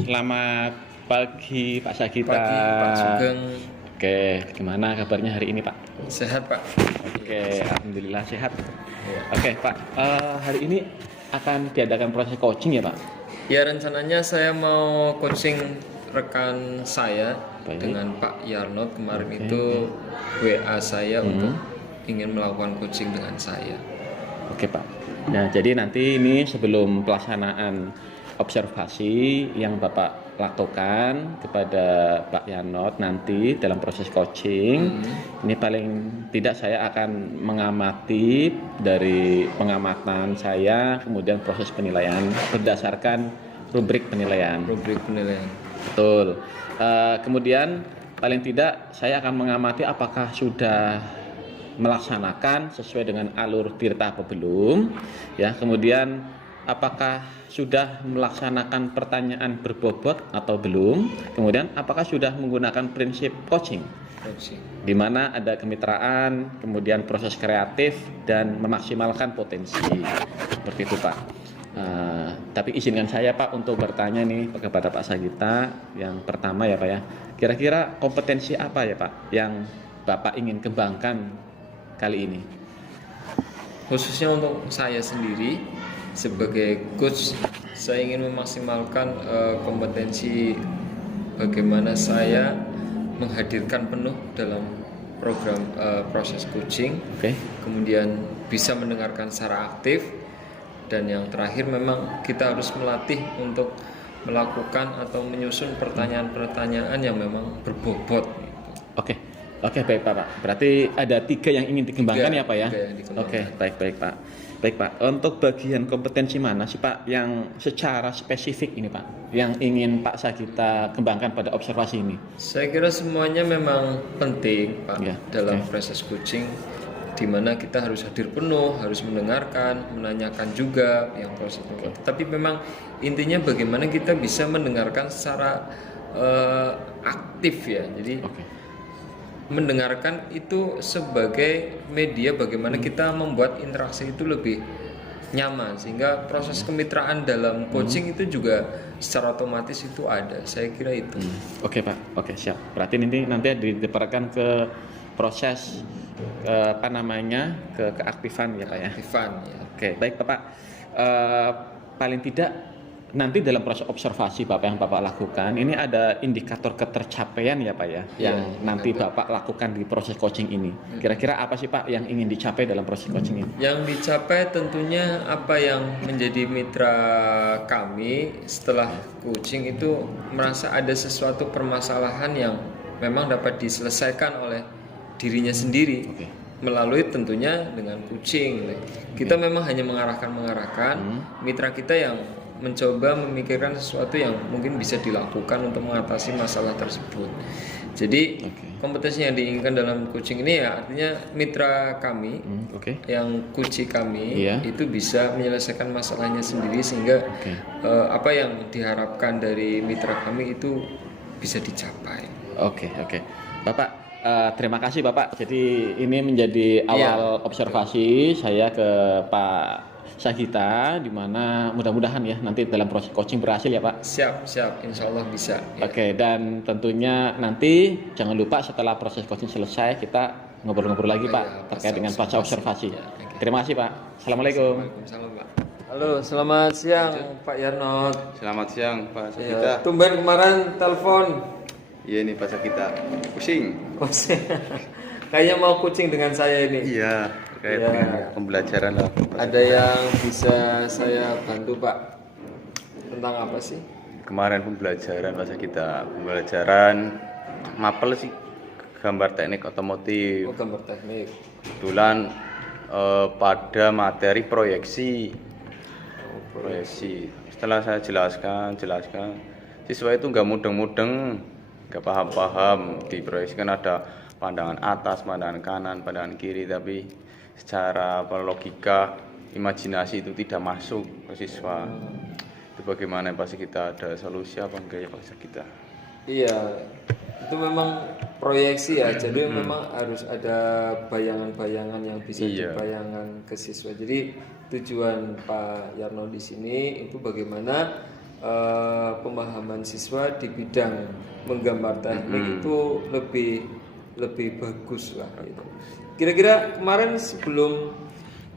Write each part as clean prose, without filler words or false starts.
Selamat pagi Pak Sagita. Pagi Pak Sugeng. Oke, gimana kabarnya hari ini Pak? Sehat Pak? Oke, alhamdulillah sehat. Ya. Oke Pak, hari ini akan diadakan proses coaching ya Pak? Ya, rencananya saya mau coaching rekan saya. Baik. Dengan Pak Yarnot kemarin. Oke. Itu WA saya untuk ingin melakukan coaching dengan saya. Oke Pak. Nah, jadi nanti ini sebelum pelaksanaan observasi yang Bapak lakukan kepada Pak Yarnot nanti dalam proses coaching, ini paling tidak saya akan mengamati dari pengamatan saya, kemudian proses penilaian berdasarkan rubrik penilaian. Rubrik penilaian. Betul. Kemudian paling tidak saya akan mengamati apakah sudah melaksanakan sesuai dengan alur tirta apa belum, ya. Kemudian apakah sudah melaksanakan pertanyaan berbobot atau belum. Kemudian apakah sudah menggunakan prinsip coaching, di mana ada kemitraan, kemudian proses kreatif dan memaksimalkan potensi. Seperti itu Pak. Tapi izinkan saya Pak untuk bertanya nih kepada Pak Sagita. Yang pertama ya Pak ya, kira-kira kompetensi apa ya Pak yang Bapak ingin kembangkan kali ini? Khususnya untuk saya sendiri sebagai coach, saya ingin memaksimalkan kompetensi bagaimana saya menghadirkan penuh dalam program proses coaching. Oke. Kemudian bisa mendengarkan secara aktif. Dan yang terakhir memang kita harus melatih untuk melakukan atau menyusun pertanyaan-pertanyaan yang memang berbobot. Oke, baik Pak. Berarti ada 3 yang ingin dikembangkan ya Pak ya? Oke, baik Pak. Baik Pak, untuk bagian kompetensi mana sih Pak yang secara spesifik ini Pak, yang ingin Pak Sagita kembangkan pada observasi ini? Saya kira semuanya memang penting Pak Ya, dalam proses coaching, di mana kita harus hadir penuh, harus mendengarkan, menanyakan juga yang proses. Tapi memang intinya bagaimana kita bisa mendengarkan secara aktif ya. Jadi mendengarkan itu sebagai media bagaimana kita membuat interaksi itu lebih nyaman, sehingga proses kemitraan dalam coaching itu juga secara otomatis itu ada. Saya kira itu. Oke Pak, oke siap. Berarti nanti dideparkan ke proses ke keaktifan ya Pak ya. Keaktifan ya. Oke, baik Bapak. Paling tidak nanti dalam proses observasi Bapak yang Bapak lakukan ini ada indikator ketercapaian ya Pak ya, yang nanti Bapak lakukan di proses coaching ini. Kira-kira apa sih Pak yang ingin dicapai dalam proses coaching ini? Yang dicapai tentunya apa yang menjadi mitra kami setelah coaching itu merasa ada sesuatu permasalahan yang memang dapat diselesaikan oleh dirinya sendiri. Melalui tentunya dengan coaching. Kita memang hanya mengarahkan mitra kita yang mencoba memikirkan sesuatu yang mungkin bisa dilakukan untuk mengatasi masalah tersebut. Jadi kompetensi yang diinginkan dalam coaching ini ya artinya mitra kami yang coaching kami itu bisa menyelesaikan masalahnya sendiri, sehingga apa yang diharapkan dari mitra kami itu bisa dicapai. Oke. Bapak, terima kasih Bapak. Jadi ini menjadi awal observasi saya ke Pak Sagita, di mana mudah-mudahan ya nanti dalam proses coaching berhasil ya Pak. Siap, insya Allah bisa. Oke, dan tentunya nanti jangan lupa setelah proses coaching selesai kita ngobrol-ngobrol lagi Pak terkait dengan pasca observasi. Terima kasih Pak. Assalamualaikum. Waalaikumsalam Pak. Halo, selamat siang Pak Yarnot. Selamat siang Pak Sagita. Tumben kemarin telepon. Iya nih Pak Sagita, pusing. Kayaknya mau coaching dengan saya ini. Iya, terkait dengan pembelajaran lah. Ada yang bisa saya bantu Pak? Tentang apa sih? Kemarin pembelajaran Pak Sagita, pembelajaran mapel sih, gambar teknik otomotif. Gambar teknik. Kebetulan pada materi proyeksi. Proyeksi. Setelah saya jelaskan, siswa itu nggak mudeng-mudeng, nggak paham-paham. Di proyeksi kan ada pandangan atas, pandangan kanan, pandangan kiri, tapi secara logika, imajinasi itu tidak masuk ke siswa. Itu bagaimana Pak Sagita, ada solusi apa enggak ya Pak Sagita? Iya, itu memang proyeksi ya, jadi memang harus ada bayangan-bayangan yang bisa dibayangkan ke siswa. Jadi tujuan Pak Yarno di sini itu bagaimana pemahaman siswa di bidang menggambar teknik itu lebih bagus lah gitu. Kira-kira kemarin sebelum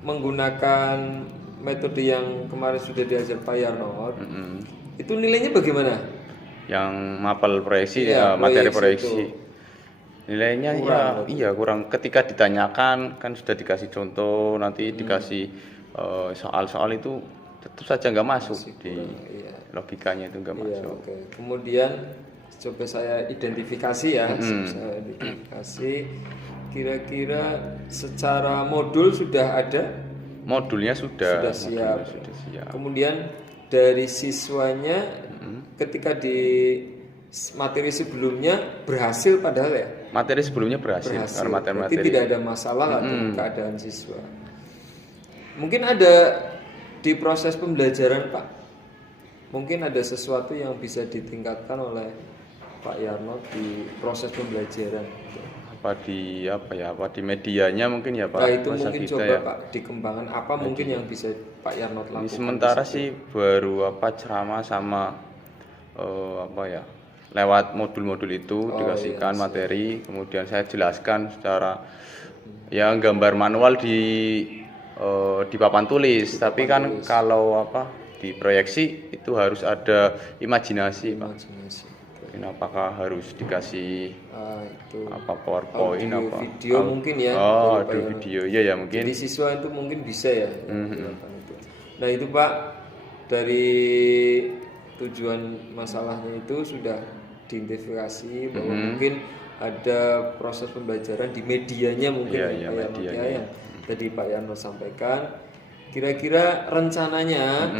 menggunakan metode yang kemarin sudah diajar Pak Yarnot, itu nilainya bagaimana? Yang mapel proyeksi, Iya, materi proyeksi proyeksi. Nilainya kurang. Ketika ditanyakan kan sudah dikasih contoh, nanti dikasih soal-soal itu tetap saja nggak masuk di logikanya itu nggak masuk. Oke. Kemudian coba saya identifikasi ya, saya identifikasi. Kira-kira secara modul sudah ada? Modulnya sudah Siap. Sudah siap. Kemudian dari siswanya ketika di materi sebelumnya berhasil padahal ya? Materi sebelumnya berhasil. Karena materi-materi Berarti tidak ada masalah atau keadaan siswa. Mungkin ada di proses pembelajaran Pak, mungkin ada sesuatu yang bisa ditingkatkan oleh Pak Yarnot di proses pembelajaran. apa di medianya mungkin ya Pak. Nah itu masa mungkin kita coba ya. Pak dikembangkan apa mungkin yang bisa Pak Yarnot lakukan. Ini sementara sih baru ceramah sama lewat modul-modul itu dikasihkan materi, kemudian saya jelaskan secara gambar manual di papan tulis, tapi kan kalau di proyeksi itu harus ada imajinasi Pak. Mungkin apakah harus dikasih PowerPoint audio, video mungkin ya. Audio video ya mungkin. Jadi siswa itu mungkin bisa ya. Nah itu Pak, dari tujuan masalahnya itu sudah diidentifikasi bahwa mungkin ada proses pembelajaran di medianya mungkin yang tadi Pak Yarnot sampaikan. Kira-kira rencananya,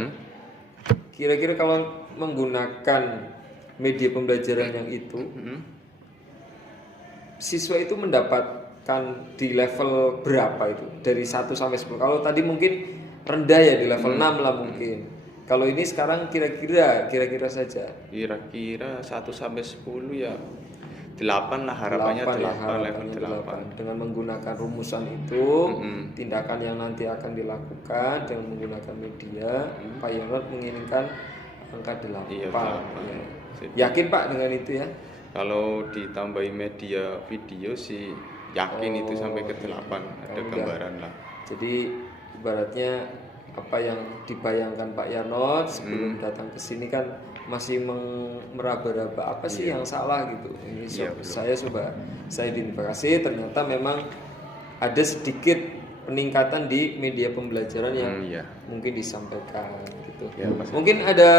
kira-kira kalau menggunakan media pembelajaran yang itu, siswa itu mendapatkan di level berapa itu? Dari 1 sampai 10. Kalau tadi mungkin rendah ya di level 6 lah mungkin. Kalau ini sekarang kira-kira saja. Kira-kira 1 sampai 10 ya 8 lah harapannya 8 level 8. Dengan menggunakan rumusan itu, tindakan yang nanti akan dilakukan dengan menggunakan media, Pak Yarnot menginginkan angka 8. Iya, 8. Yakin Pak dengan itu ya? Kalau ditambahi media video sih yakin itu sampai ke 8 ada gambaran lah. Jadi ibaratnya apa yang dibayangkan Pak Yarnot sebelum datang ke sini kan masih meraba-raba apa sih yang salah gitu. Ini saya identifikasi ternyata memang ada sedikit peningkatan di media pembelajaran yang mungkin disampaikan gitu. Mungkin ada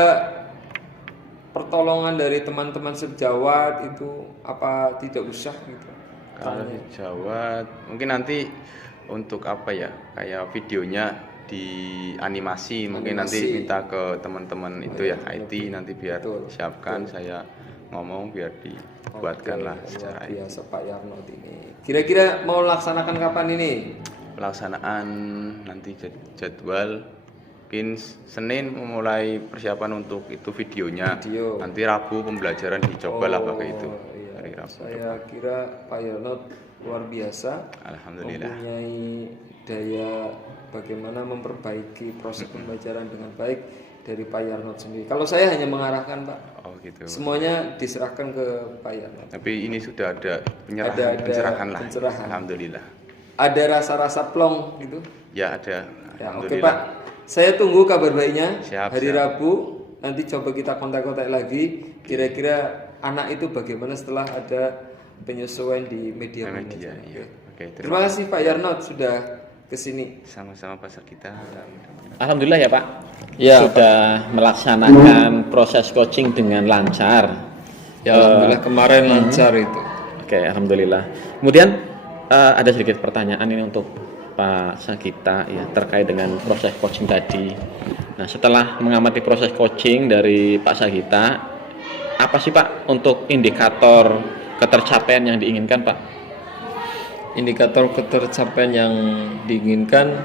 pertolongan dari teman-teman sejawat itu apa tidak usah gitu. Kalau sejawat mungkin nanti untuk kayak videonya di animasi mungkin nanti minta ke teman-teman itu IT nanti biar siapkan saya ngomong biar dibuatkan lah secara biasa Pak Yarnot ini. Kira-kira mau laksanakan kapan ini? Pelaksanaan nanti jadwal mungkin Senin memulai persiapan untuk itu videonya. Nanti Rabu pembelajaran dicoba lah pakai itu. Hari Rabu. Saya kira Pak Yarnot luar biasa. Alhamdulillah. Mempunyai daya bagaimana memperbaiki proses pembelajaran dengan baik dari Pak Yarnot sendiri. Kalau saya hanya mengarahkan Pak. Oh gitu. Semuanya diserahkan ke Pak Yarnot. Tapi ini sudah ada pencerahan lah. Alhamdulillah. Ada rasa-rasa plong gitu? Ya ada. Ya, oke Pak. Saya tunggu kabar baiknya. Hari siap. Rabu nanti coba kita kontak-kontak lagi. Kira-kira anak itu bagaimana setelah ada penyesuaian di media. Iya. Oke, terima kasih Pak Yarnot sudah kesini. Sama-sama Pak kita. Alhamdulillah ya Pak. Sudah melaksanakan proses coaching dengan lancar. Ya alhamdulillah kemarin lancar itu. Oke, alhamdulillah. Kemudian ada sedikit pertanyaan ini untuk Pak Sagita ya terkait dengan proses coaching tadi. Nah, setelah mengamati proses coaching dari Pak Sagita, apa sih Pak untuk indikator ketercapaian yang diinginkan Pak? Indikator ketercapaian yang diinginkan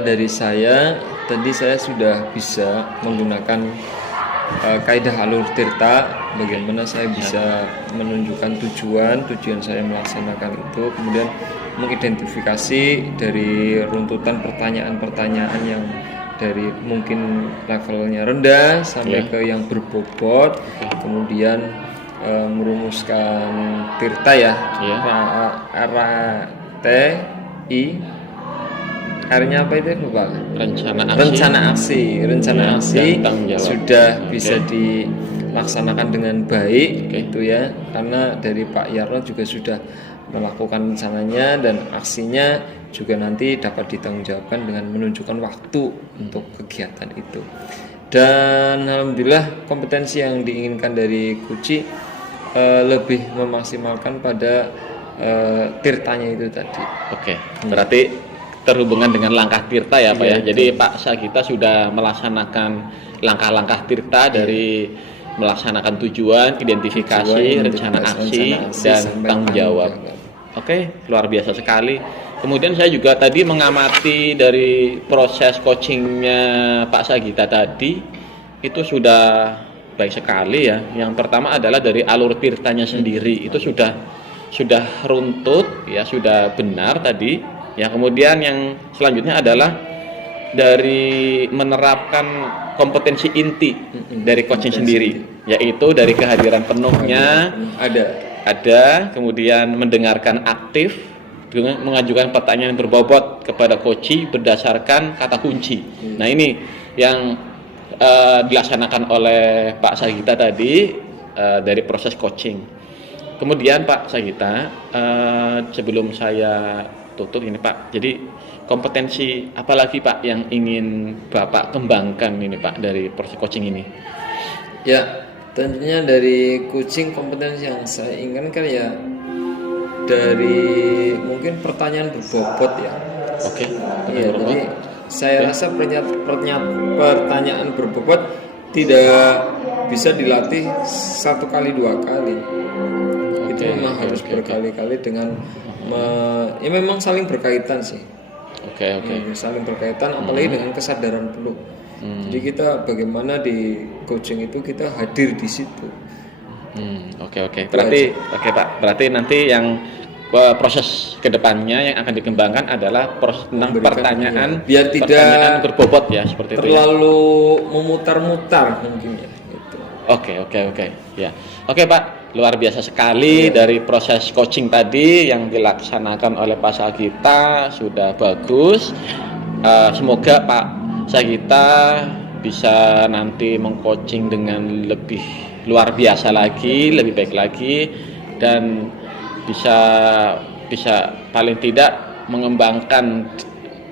dari saya tadi saya sudah bisa menggunakan kaidah alur tirta, bagaimana saya bisa menunjukkan tujuan saya melaksanakan itu, kemudian mengidentifikasi dari runtutan pertanyaan-pertanyaan yang dari mungkin levelnya rendah sampai Ya. ke yang berbobot, kemudian merumuskan tirta ya, Ya. RATI, R-nya apa itu lupa. Rencana aksi. Rencana Ya, aksi dan tanggung jawab. sudah Oke. bisa dilaksanakan dengan baik, Oke. gitu ya, karena dari Pak Yarno juga sudah melakukan rencananya dan aksinya juga nanti dapat ditanggungjawabkan dengan menunjukkan waktu untuk kegiatan itu. Dan alhamdulillah kompetensi yang diinginkan dari Kuci lebih memaksimalkan pada tirtanya itu tadi. Oke, berarti terhubungan dengan langkah tirta ya Pak ya. Iya, Jadi Pak Sagita sudah melaksanakan langkah-langkah tirta dari melaksanakan tujuan, identifikasi, rencana aksi, dan sampai tanggung jawab. Oke, luar biasa sekali. Kemudian saya juga tadi mengamati dari proses coachingnya Pak Sagita tadi, itu sudah baik sekali ya. Yang pertama adalah dari alur tirtanya sendiri, itu sudah runtut ya, sudah benar tadi. Ya, kemudian yang selanjutnya adalah dari menerapkan kompetensi inti dari coaching sendiri, yaitu dari kehadiran penuhnya ada, kemudian mendengarkan aktif, dengan mengajukan pertanyaan berbobot kepada coach berdasarkan kata kunci. Nah, ini yang dilaksanakan oleh Pak Sagita tadi dari proses coaching. Kemudian Pak Sagita, sebelum saya tutup ini Pak, jadi kompetensi apa lagi Pak yang ingin Bapak kembangkan ini Pak dari proses coaching ini? Ya, tentunya dari coaching kompetensi yang saya inginkan ya dari mungkin pertanyaan berbobot ya. Oke. Iya, jadi saya rasa pertanyaan berbobot tidak bisa dilatih 1 kali 2 kali. Itu memang harus berkali-kali dengan ya memang saling berkaitan sih. Oke. Saling berkaitan apalagi dengan kesadaran penuh. Jadi kita bagaimana di coaching itu kita hadir di situ. Oke. Berarti Pak. Berarti nanti yang proses kedepannya yang akan dikembangkan adalah proses tentang pertanyaan, biar tidak pertanyaan berbobot ya, seperti itu. Terlalu memutar-mutar mungkin ya. Gitu. Oke. Ya. Oke Pak, luar biasa sekali dari proses coaching tadi yang dilaksanakan oleh Pak Sagita sudah bagus. Semoga Pak Sagita bisa nanti mengcoaching dengan lebih luar biasa lagi, lebih baik lagi, dan bisa paling tidak mengembangkan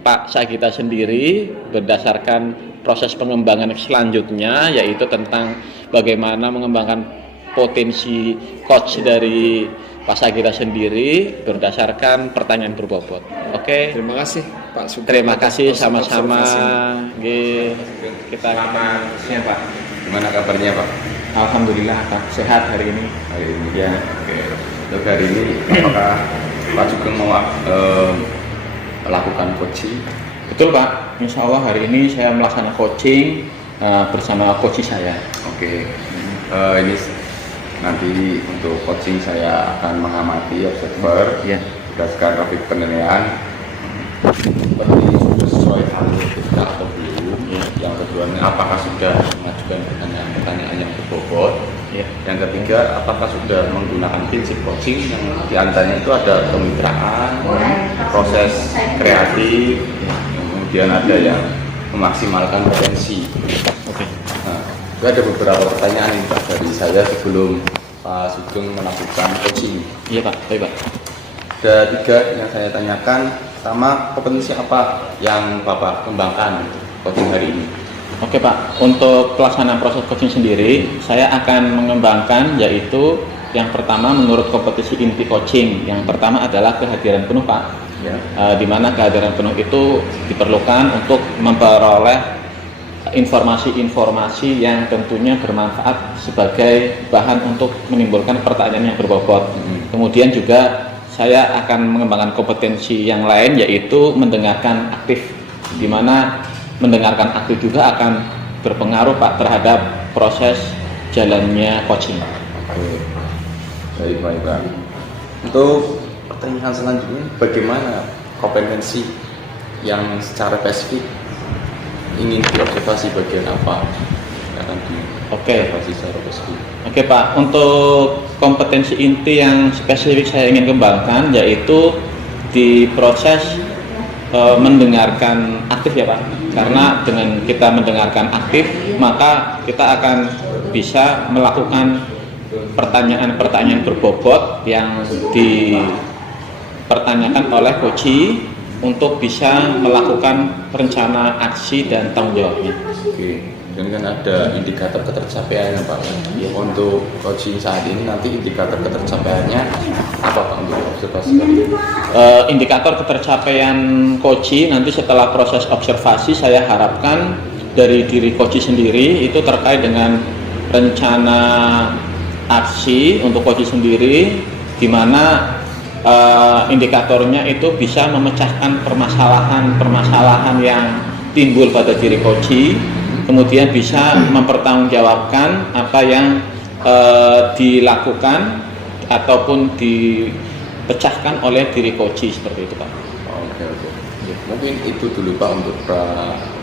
Pak Sagita sendiri berdasarkan proses pengembangan selanjutnya, yaitu tentang bagaimana mengembangkan potensi coach dari Pak Sagita sendiri berdasarkan pertanyaan berbobot. Oke. Terima kasih Pak Sugeng. Terima kasih sama-sama. Kita siap Pak. Gimana kabarnya Pak? Alhamdulillah Pak, sehat hari ini. Hari ini Ya. Oke. Untuk hari ini apakah Pak Sugeng mau melakukan coaching? Betul Pak, Insya Allah hari ini saya melaksanakan coaching bersama coach saya. Oke. Ini nanti untuk coaching saya akan mengamati observer berdasarkan grafik penilaian seperti sudah sesuai alur kita atau belum. Yang kedua, apakah sudah mengajukan pertanyaan yang berbobot. Yang ketiga, apakah sudah menggunakan prinsip coaching yang diantaranya itu ada kemitraan, proses kreatif, kemudian ada yang memaksimalkan potensi. Nah, itu ada beberapa pertanyaan nih Pak dari saya sebelum Pak Sugeng melakukan coaching. Iya Pak, baik Pak. Ada 3 yang saya tanyakan, sama kompetensi apa yang Bapak kembangkan coaching hari ini? Oke Pak, untuk pelaksanaan proses coaching sendiri, saya akan mengembangkan yaitu yang pertama menurut kompetisi inti coaching. Yang pertama adalah kehadiran penuh Pak, di mana kehadiran penuh itu diperlukan untuk memperoleh informasi-informasi yang tentunya bermanfaat sebagai bahan untuk menimbulkan pertanyaan yang berbobot. Kemudian juga saya akan mengembangkan kompetensi yang lain yaitu mendengarkan aktif, di mana mendengarkan aktif juga akan berpengaruh Pak terhadap proses jalannya coaching. Baik Pak. Untuk pertanyaan selanjutnya, bagaimana kompetensi yang secara spesifik ingin diobservasi bagian apa yang akan Oke. diobservasi secara spesifik. Oke Pak, untuk kompetensi inti yang spesifik saya ingin kembangkan yaitu di proses mendengarkan aktif ya Pak. Karena dengan kita mendengarkan aktif, maka kita akan bisa melakukan pertanyaan-pertanyaan berbobot yang dipertanyakan oleh coach untuk bisa melakukan rencana aksi dan tanggung jawabnya. Oke, dan kan ada indikator ketercapaiannya Pak. Untuk coaching saat ini nanti indikator ketercapaiannya apa Pak untuk observasi kali ini? Indikator ketercapaian coach nanti setelah proses observasi saya harapkan dari diri coach sendiri itu terkait dengan rencana aksi untuk coach sendiri, di mana indikatornya itu bisa memecahkan permasalahan yang timbul pada diri coach, kemudian bisa mempertanggungjawabkan apa yang dilakukan ataupun dipecahkan oleh diri coach seperti itu Pak. Oke. Mungkin itu dulu Pak untuk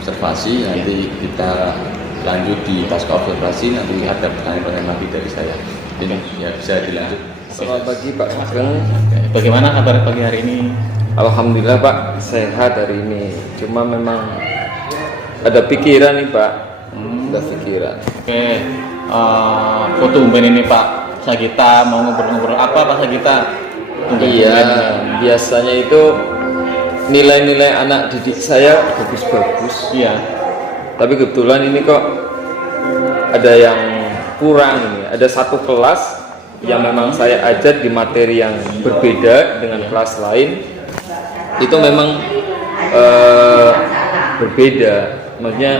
observasi. Nanti kita lanjut di pasca observasi. Nanti ada pertanyaan-pertanyaan lagi dari saya. Ini ya bisa dilanjut. Selamat pagi Pak Sugeng. Bagaimana kabar pagi hari ini? Alhamdulillah Pak, sehat hari ini. Cuma memang ada pikiran nih Pak. Ada pikiran. Oke, kok tumben ini Pak Sagita mau ngobrol-ngobrol apa Pak Sagita? Iya, biasanya itu nilai-nilai anak didik saya bagus-bagus. Iya. Tapi kebetulan ini kok ada yang kurang ini. Ada satu kelas yang memang saya ajar di materi yang berbeda dengan kelas lain. Itu memang berbeda. Maksudnya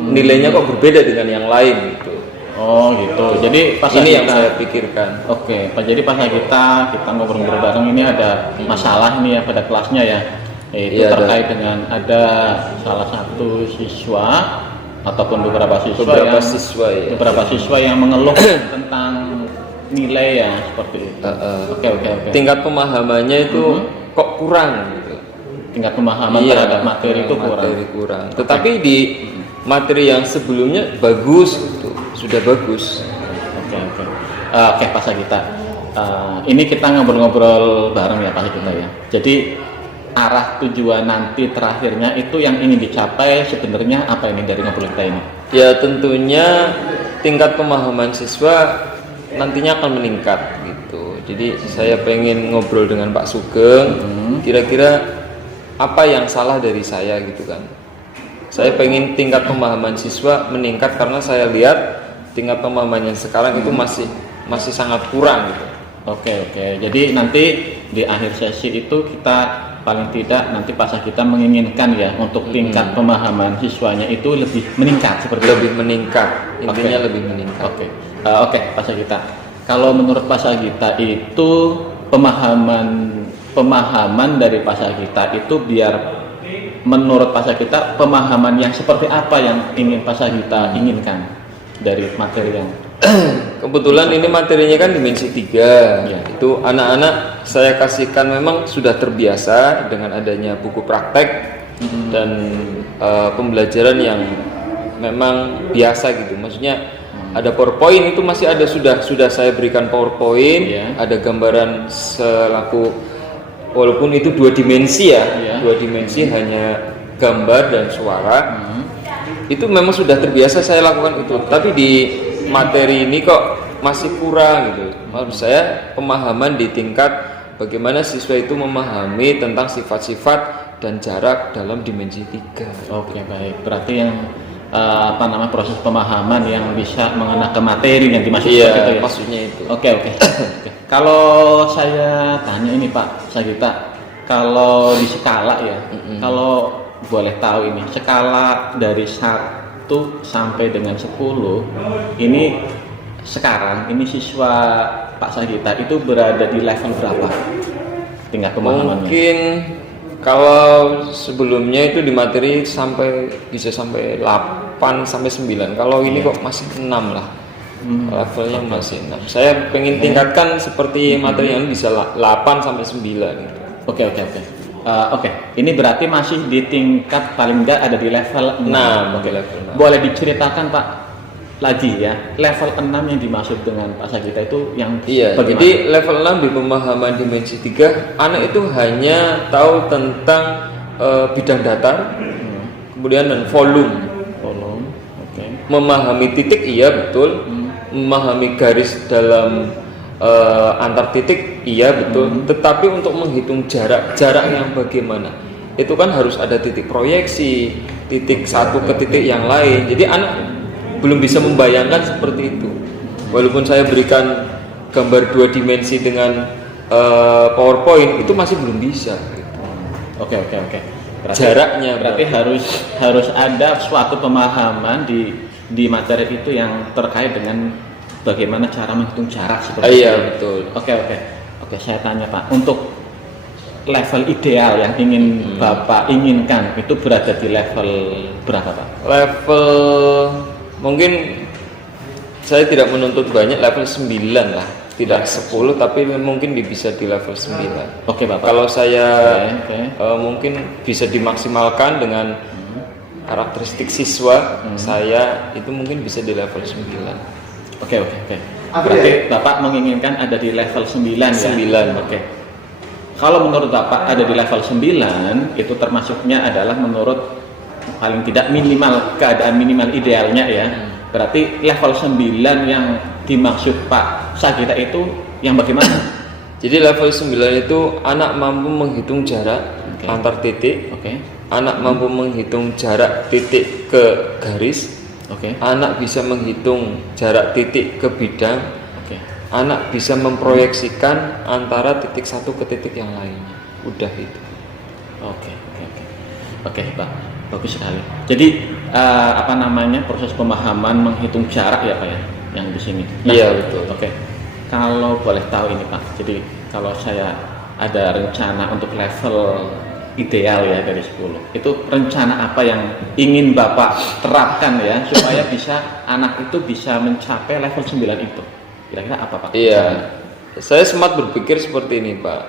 nilainya kok berbeda dengan yang lain gitu. Oh gitu. Jadi pas Ini yang kita, saya pikirkan. Oke, Pak. Jadi pas kita ngobrol-ngobrol bareng ini ada masalah nih ya pada kelasnya ya. Yaitu Iya, terkait dengan ada salah satu siswa ataupun beberapa siswa yang mengeluh tentang nilai ya seperti itu. Oke. Tingkat pemahamannya itu kok kurang gitu. Tingkat pemahaman terhadap materi itu kurang. Materi kurang. Tetapi di materi yang sebelumnya bagus gitu. Sudah bagus. Oke Pak Sagita. Ini kita ngobrol-ngobrol bareng ya Pak Sagita ya. Jadi arah tujuan nanti terakhirnya itu yang ingin dicapai sebenarnya apa ini dari ngobrol kita ini? Ya tentunya tingkat pemahaman siswa nantinya akan meningkat gitu. Jadi saya pengen ngobrol dengan Pak Sugeng, kira-kira apa yang salah dari saya gitu kan. Saya pengen tingkat pemahaman siswa meningkat karena saya lihat tingkat pemahaman yang sekarang itu masih sangat kurang gitu. Oke. Jadi nanti di akhir sesi itu kita paling tidak nanti pas kita menginginkan ya untuk tingkat pemahaman siswanya itu lebih meningkat seperti lebih meningkat. Intinya lebih meningkat. Oke, Pak Sagita. Kalau menurut Pak Sagita itu pemahaman dari Pak Sagita itu biar menurut Pak Sagita pemahaman yang seperti apa yang ingin Pak Sagita inginkan dari materi yang kebetulan ini materinya kan dimensi 3 ya. Itu anak-anak saya kasihkan memang sudah terbiasa dengan adanya buku praktek dan pembelajaran yang memang biasa gitu. Maksudnya ada PowerPoint itu masih ada, sudah saya berikan PowerPoint, ada gambaran selaku walaupun itu 2 dimensi ya, 2 dimensi hanya gambar dan suara. Itu memang sudah terbiasa saya lakukan itu. Tapi di materi ini kok masih kurang gitu. Maksud saya pemahaman di tingkat bagaimana siswa itu memahami tentang sifat-sifat dan jarak dalam dimensi 3. Oke, baik. Berarti yang proses pemahaman yang bisa mengena ke materi yang dimaksud itu ya. Maksudnya itu. Oke. Kalau saya tanya ini Pak Sagita, kalau di skala ya, kalau boleh tahu ini skala dari 1 sampai dengan 10 ini sekarang ini siswa Pak Sagita itu berada di level berapa tingkat pemahamannya? Mungkin kalau sebelumnya itu di materi bisa sampai 8 sampai 9. Kalau ini kok masih 6 lah. Levelnya masih 6. Saya pengen tingkatkan seperti materi yang bisa 8 sampai 9 gitu. Oke. Oke, ini berarti masih di tingkat paling enggak ada di level 6. Oke, level 6. Boleh diceritakan Pak lagi ya, level 6 yang dimaksud dengan Pak Sagita itu yang Iya, bagaimana? jadi level 6 di pemahaman dimensi 3, anak itu hanya tahu tentang bidang datar, kemudian dan volume. Tolong, oke. Memahami titik, iya betul. Memahami garis dalam antar titik, iya betul. Tetapi untuk menghitung jarak yang bagaimana, itu kan harus ada titik proyeksi, titik satu ke titik yang lain. Jadi anak belum bisa membayangkan seperti itu. Walaupun saya berikan gambar 2 dimensi dengan PowerPoint, itu masih belum bisa. Oke. Jaraknya berarti harus ada suatu pemahaman di materi itu yang terkait dengan bagaimana cara menghitung jarak seperti itu. Iya betul. Oke, saya tanya Pak, untuk level ideal yang ingin Bapak inginkan itu berada di level berapa Pak? Level mungkin saya tidak menuntut banyak, level 9 lah. Tidak 10 tapi mungkin bisa di level 9. Oke Bapak. Kalau saya Oke. mungkin bisa dimaksimalkan dengan karakteristik siswa saya itu mungkin bisa di level 9. Oke. Berarti Bapak menginginkan ada di level 9 ya? 9. Oke. Kalau menurut Bapak ada di level 9, itu termasuknya adalah menurut paling tidak minimal, keadaan minimal idealnya ya. Berarti level 9 yang dimaksud Pak Sagita itu yang bagaimana? Jadi level 9 itu anak mampu menghitung jarak antar titik. Oke. Anak mampu menghitung jarak titik ke garis. Oke. Anak bisa menghitung jarak titik ke bidang. Oke. Anak bisa memproyeksikan antara titik satu ke titik yang lainnya. Udah itu. Oke, Pak. Bagus sekali. Jadi proses pemahaman menghitung jarak ya Pak ya yang di sini. Iya betul. Oke. Kalau boleh tahu ini Pak. Jadi kalau saya ada rencana untuk level ideal ya dari 10. Itu rencana apa yang ingin Bapak terapkan ya supaya anak itu bisa mencapai level 9 itu? Kira-kira apa Pak? Iya. Saya sempat berpikir seperti ini Pak.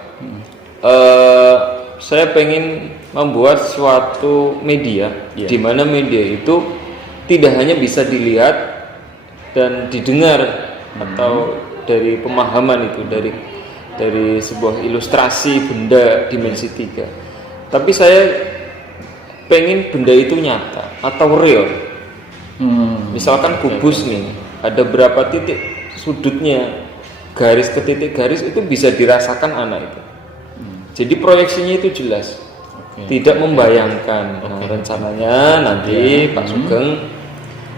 Saya pengen membuat suatu media di mana media itu tidak hanya bisa dilihat dan didengar atau dari pemahaman itu dari sebuah ilustrasi benda dimensi 3. Tapi saya pengen benda itu nyata atau real. Misalkan kubus nih, ada berapa titik sudutnya, garis ke titik garis itu bisa dirasakan anak itu. Jadi proyeksinya itu jelas, tidak membayangkan. Nah, rencananya nanti Pak Sugeng,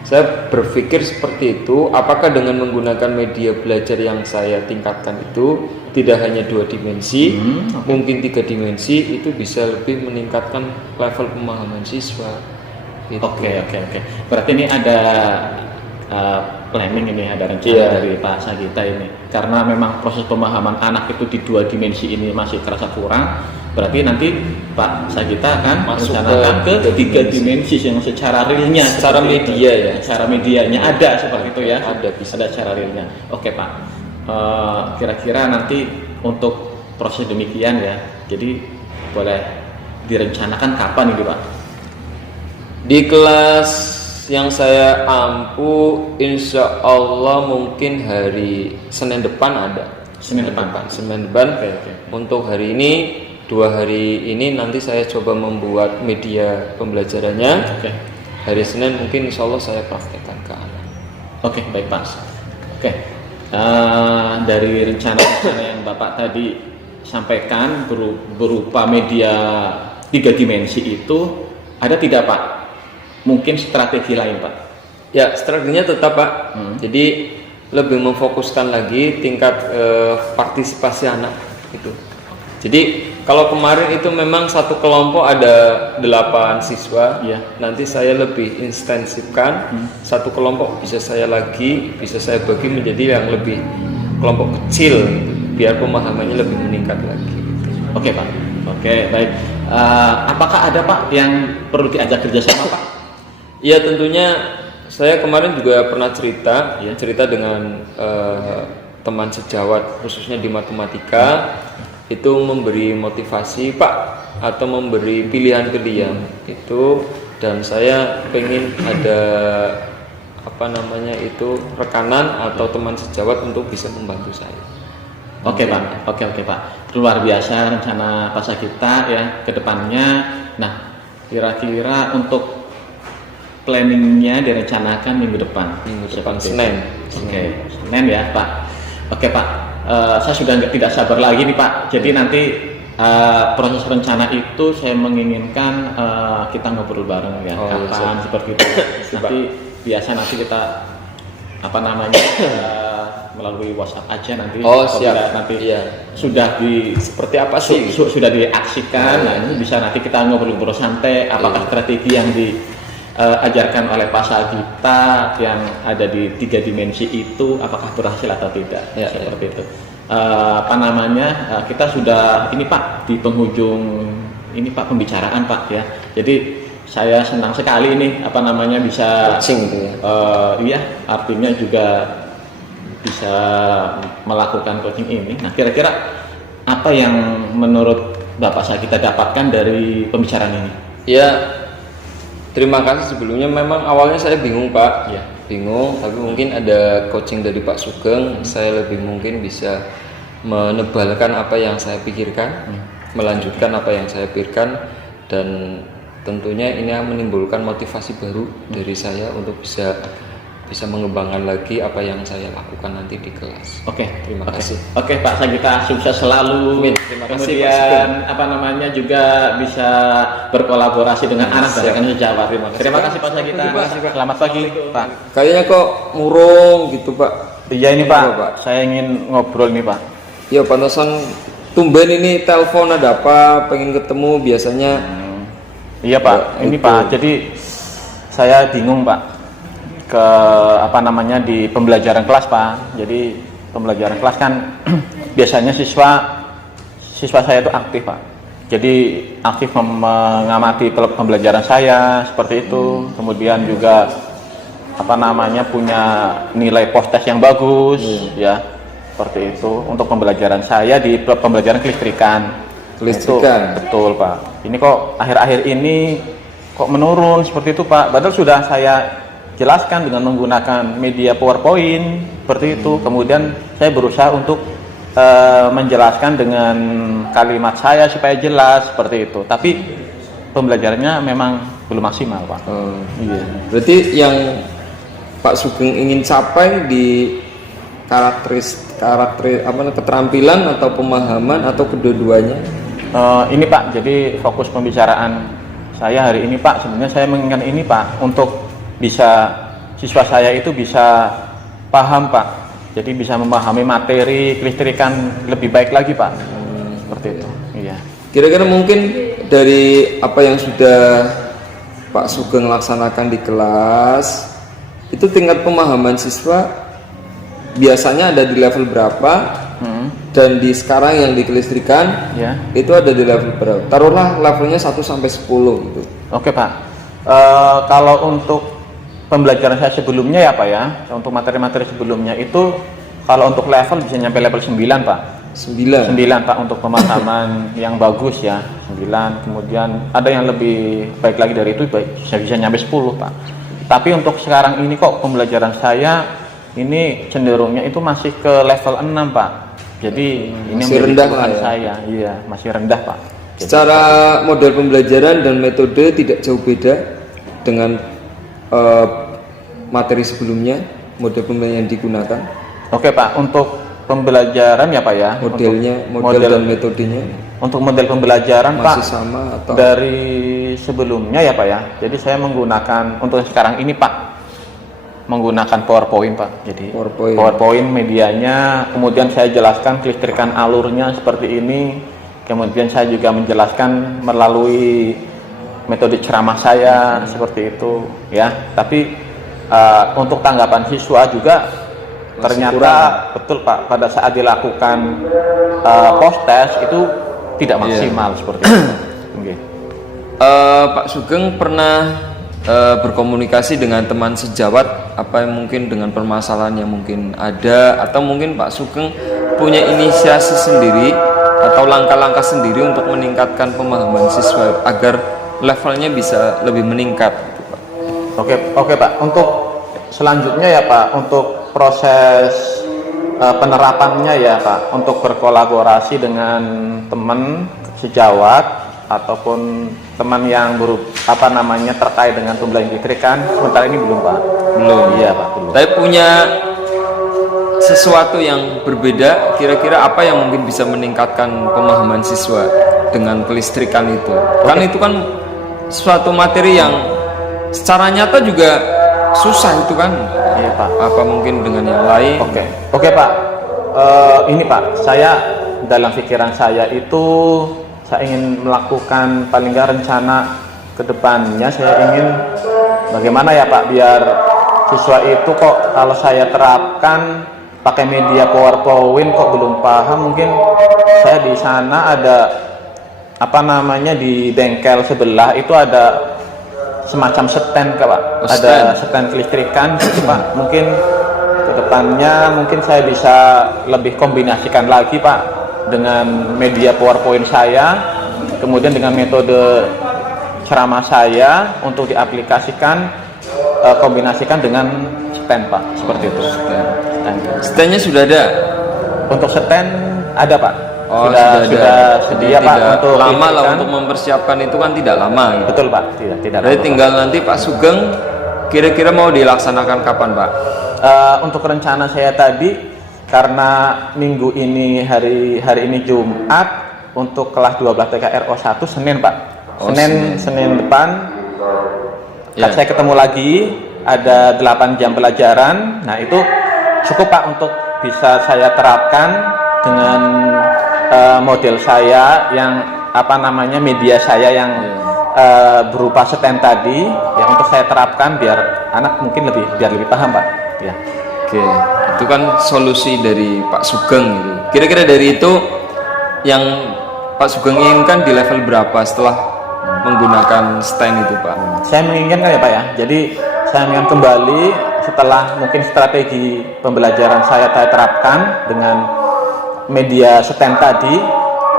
saya berpikir seperti itu. Apakah dengan menggunakan media belajar yang saya tingkatkan itu tidak hanya 2 dimensi, mungkin 3 dimensi, itu bisa lebih meningkatkan level pemahaman siswa. Gitu. Oke. Berarti ini ada planning ini, ada rencana dari Pak Sagita ini. Karena memang proses pemahaman anak itu di 2 dimensi ini masih terasa kurang, berarti nanti Pak Sagita akan merencanakan ke 3 dimensi yang secara realnya, secara media ya. Secara medianya ada seperti itu ya. Ada, bisa. Ada cara realnya. Oke Pak. Kira-kira nanti untuk proses demikian ya. Jadi boleh direncanakan kapan ini Pak? Di kelas yang saya ampu, insya Allah mungkin hari Senin depan ada. Senin depan. Oke. Untuk hari ini, 2 hari ini nanti saya coba membuat media pembelajarannya. Oke. Hari Senin mungkin insya Allah saya praktekkan ke anak. Oke, baik Pak. Oke. Dari rencana-rencana yang Bapak tadi sampaikan berupa media 3 dimensi itu, ada tidak Pak mungkin strategi lain Pak? Ya, strateginya tetap Pak. Jadi lebih memfokuskan lagi tingkat partisipasi anak itu. Jadi kalau kemarin itu memang satu kelompok ada 8 siswa, nanti saya lebih intensifkan. Satu kelompok bisa saya bagi menjadi yang lebih kelompok kecil, biar pemahamannya lebih meningkat lagi. Oke Pak. Oke, baik. Apakah ada Pak yang perlu diajak kerjasama Pak? Ya tentunya saya kemarin juga pernah cerita dengan teman sejawat khususnya di matematika. itu memberi motivasi Pak atau memberi pilihan ke dia itu, dan saya pengen ada rekanan atau teman sejawat untuk bisa membantu saya. Oke Pak, oke Pak. Luar biasa rencana pasar kita ya ke depannya. Nah, kira-kira untuk planningnya direncanakan minggu depan. Minggu depan Seperti Senin. itu. Oke, Senin ya Pak. Oke Pak, saya sudah tidak sabar lagi nih Pak. Jadi nanti proses rencana itu saya menginginkan kita ngobrol bareng ya. Kapan seperti itu. Nanti biasa nanti kita melalui WhatsApp aja nanti. Siap. Nanti Iya. sudah Seperti apa sih? sudah diaksikan. Nah, ini bisa nanti kita ngobrol-ngobrol santai apakah strategi yang diajarkan oleh pasal kita yang ada di 3 dimensi itu apakah berhasil atau tidak. Seperti itu. Kita sudah ini Pak di penghujung ini Pak pembicaraan Pak ya. Jadi saya senang sekali ini bisa Coaching gitu ya. Iya, artinya juga bisa melakukan coaching ini. Nah, kira-kira apa yang menurut Bapak saya kita dapatkan dari pembicaraan ini? Ya, terima kasih sebelumnya. Memang awalnya saya bingung Pak, Ya. bingung. Tapi mungkin ada coaching dari Pak Sugeng, saya lebih mungkin bisa menebalkan apa yang saya pikirkan, melanjutkan apa yang saya pikirkan, dan tentunya ini menimbulkan motivasi baru dari saya untuk bisa mengembangkan lagi apa yang saya lakukan nanti di kelas. Oke, Terima kasih. Oke Pak Sagita, sukses selalu. Amin. Terima kasih, Kemudian Pak juga bisa berkolaborasi dengan anak dari rekan sejawat. Terima kasih Pak Sagita. Terima kasih, Pak. Selamat pagi Pak. Kayaknya kok murung gitu Pak. Iya ini Pak. Pak, saya ingin ngobrol nih Pak. Ya pantesan tumben ini telepon, ada apa, pengen ketemu biasanya. Iya Pak, ini itu. Pak. Jadi saya bingung Pak di pembelajaran kelas Pak. Jadi pembelajaran kelas kan biasanya siswa saya itu aktif Pak. Jadi aktif mengamati pembelajaran saya seperti itu. Kemudian juga punya nilai post-test yang bagus ya. Seperti itu untuk pembelajaran saya di pembelajaran kelistrikan. Kelistrikan. Itu, betul Pak. Ini kok akhir-akhir ini kok menurun seperti itu Pak. Padahal sudah saya jelaskan dengan menggunakan media PowerPoint seperti itu. Kemudian saya berusaha untuk menjelaskan dengan kalimat saya supaya jelas seperti itu. Tapi pembelajarannya memang belum maksimal Pak. Iya. Berarti yang Pak Sugeng ingin capai di keterampilan atau pemahaman atau kedua-duanya? Ini Pak, jadi fokus pembicaraan saya hari ini Pak, sebenarnya saya menginginkan ini Pak untuk bisa siswa saya itu bisa paham Pak, jadi bisa memahami materi kelistrikan lebih baik lagi Pak. Seperti itu. Iya. Kira-kira mungkin dari apa yang sudah Pak Sugeng laksanakan di kelas, itu tingkat pemahaman siswa biasanya ada di level berapa? Dan di sekarang yang di kelistrikan itu ada di level berapa? Taruhlah levelnya 1 sampai 10 gitu. Oke Pak. Kalau untuk pembelajaran saya sebelumnya ya Pak ya, untuk materi-materi sebelumnya itu kalau untuk level bisa nyampe level 9 Pak. 9 Pak untuk pemahaman yang bagus ya, 9. Kemudian ada yang lebih baik lagi dari itu bisa nyampe 10 Pak. Tapi untuk sekarang ini kok pembelajaran saya ini cenderungnya itu masih ke level 6 Pak. Jadi ini masih rendah lah ya. Saya, iya masih rendah Pak. Secara model pembelajaran dan metode tidak jauh beda dengan materi sebelumnya, model pembelajaran yang digunakan. Oke Pak, untuk pembelajaran ya Pak ya. Modelnya, model dan metodenya. Untuk model pembelajaran masih Pak sama atau dari sebelumnya ya Pak ya. Jadi saya menggunakan untuk sekarang ini Pak menggunakan PowerPoint Pak. Jadi PowerPoint medianya, kemudian saya jelaskan kelistrikan alurnya seperti ini. Kemudian saya juga menjelaskan melalui metode ceramah saya seperti itu ya. Tapi untuk tanggapan siswa juga masih ternyata kurang. Betul Pak, pada saat dilakukan post test itu tidak maksimal seperti itu. Okay. Pak Sugeng pernah berkomunikasi dengan teman sejawat apa yang mungkin dengan permasalahan yang mungkin ada, atau mungkin Pak Sugeng punya inisiasi sendiri atau langkah-langkah sendiri untuk meningkatkan pemahaman siswa agar levelnya bisa lebih meningkat gitu, Pak. Oke Pak. Untuk selanjutnya ya Pak, untuk proses penerapannya ya Pak, untuk berkolaborasi dengan teman sejawat ataupun teman yang terkait dengan pembelajaran listrik kan sementara ini belum Pak. Belum. Iya Pak, belum. Tapi punya sesuatu yang berbeda, kira-kira apa yang mungkin bisa meningkatkan pemahaman siswa dengan kelistrikan itu? Kan itu kan suatu materi yang secara nyata juga susah itu kan. Iya Pak. Apa mungkin dengan yang lain? Oke Pak. Ini Pak, saya dalam pikiran saya itu saya ingin melakukan paling nggak rencana ke depannya, saya ingin bagaimana ya Pak biar siswa itu kok kalau saya terapkan pakai media PowerPoint kok belum paham. Mungkin saya di sana ada di bengkel sebelah itu ada semacam stand Pak, ada stand kelistrikan gitu, Pak. Mungkin ke depannya mungkin saya bisa lebih kombinasikan lagi Pak dengan media PowerPoint saya, kemudian dengan metode ceramah saya untuk diaplikasikan, kombinasikan dengan stand Pak, seperti itu. Standnya sudah ada? Untuk stand ada Pak. Oh, sudah sedia Pak. Untuk lama lah untuk mempersiapkan itu kan tidak lama gitu. Betul Pak, tidak Berarti tinggal nanti Pak Sugeng kira-kira mau dilaksanakan kapan Pak? Untuk rencana saya tadi, karena minggu ini hari ini Jumat, untuk kelas 12 TKRO 1 Senin Pak. Senin depan saya ketemu lagi, ada 8 jam pelajaran. Nah itu cukup Pak untuk bisa saya terapkan dengan model saya yang media saya yang berupa stand tadi, yang untuk saya terapkan biar anak mungkin lebih paham Pak. Ya. Oke, itu kan solusi dari Pak Sugeng gitu. Kira-kira dari itu yang Pak Sugeng inginkan di level berapa setelah menggunakan stand itu Pak? Saya menginginkan ya Pak ya, jadi saya ingin kembali setelah mungkin strategi pembelajaran saya terapkan dengan media stand tadi,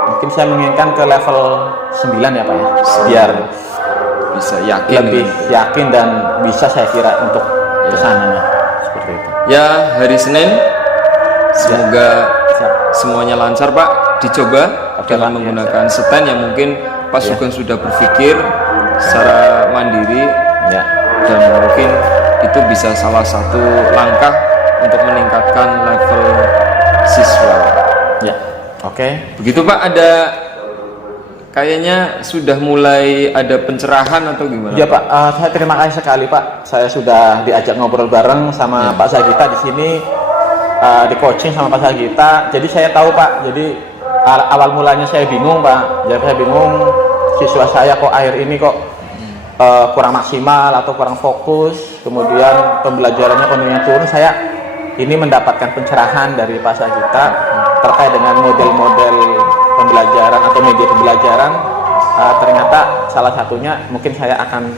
mungkin saya menginginkan ke level 9 ya Pak ya, biar bisa yakin, lebih yakin dan bisa saya kira untuk kesananya seperti itu. Ya, hari Senin semoga semuanya lancar Pak, dicoba dengan menggunakan stand yang mungkin Pak Sugeng sudah berpikir secara mandiri dan mungkin itu bisa salah satu langkah untuk meningkatkan level siswa. Ya, oke. Begitu Pak, ada kayaknya sudah mulai ada pencerahan atau gimana? Ya Pak, saya terima kasih sekali Pak. Saya sudah diajak ngobrol bareng sama Pak Sagita di sini, di coaching sama Pak Sagita. Jadi saya tahu Pak. Jadi awal mulanya saya bingung Pak. Jadi saya bingung siswa saya kok akhir ini kok kurang maksimal atau kurang fokus. Kemudian pembelajarannya kontennya turun. Saya ini mendapatkan pencerahan dari Pak Sagita terkait dengan model-model pembelajaran atau media pembelajaran. Ternyata salah satunya mungkin saya akan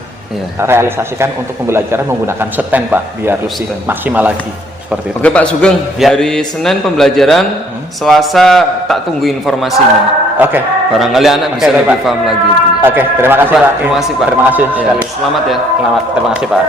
realisasikan untuk pembelajaran menggunakan stand Pak, biar lebih maksimal lagi seperti itu. Oke Pak Sugeng, dari Senin pembelajaran, Selasa tak tunggu informasinya. Oke. Barangkali anak bisa lebih paham lagi. Oke, terima kasih Pak. Terima kasih Pak. Terima kasih sekali. Selamat ya. Selamat, terima kasih Pak.